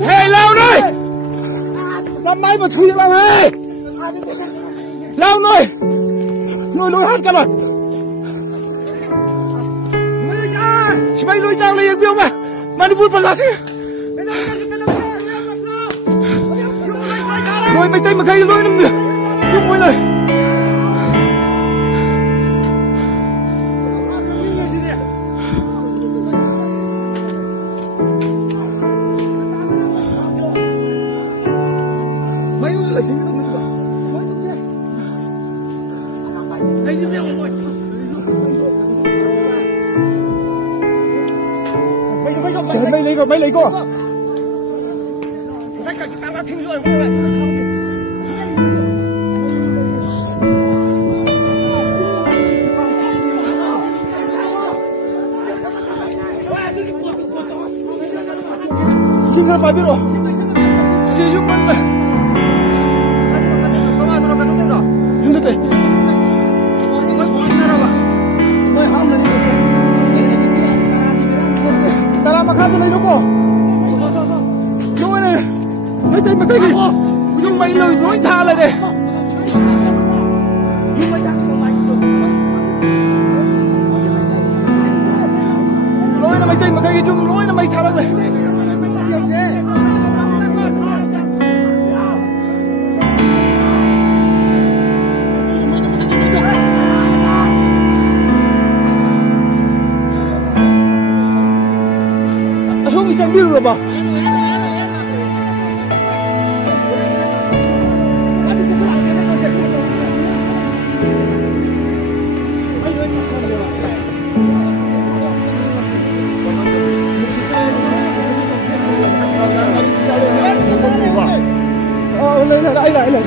Hey, lao đây! Làm máy mà thui vào hey! Lao nuôi! Nuôi lối hát cả rồi! Chị bay lối trang lấy biết mà! Mà đi vụt vào ra chứ! Nuôi mày tay mà gây lối nằm được! Giúp môi lời! Mấy lấy cô tất cả chúng ta đã cứu rồi xin ra phải biết rồi chỉ giúp mình này không được Tara makata na ilo ko. Yung ano, may tayo magkagi. Yung may loy, loy thala de. Loy na may tayo magkagi, yung loy na may thala de. Isang biro ba? Lại lại lại.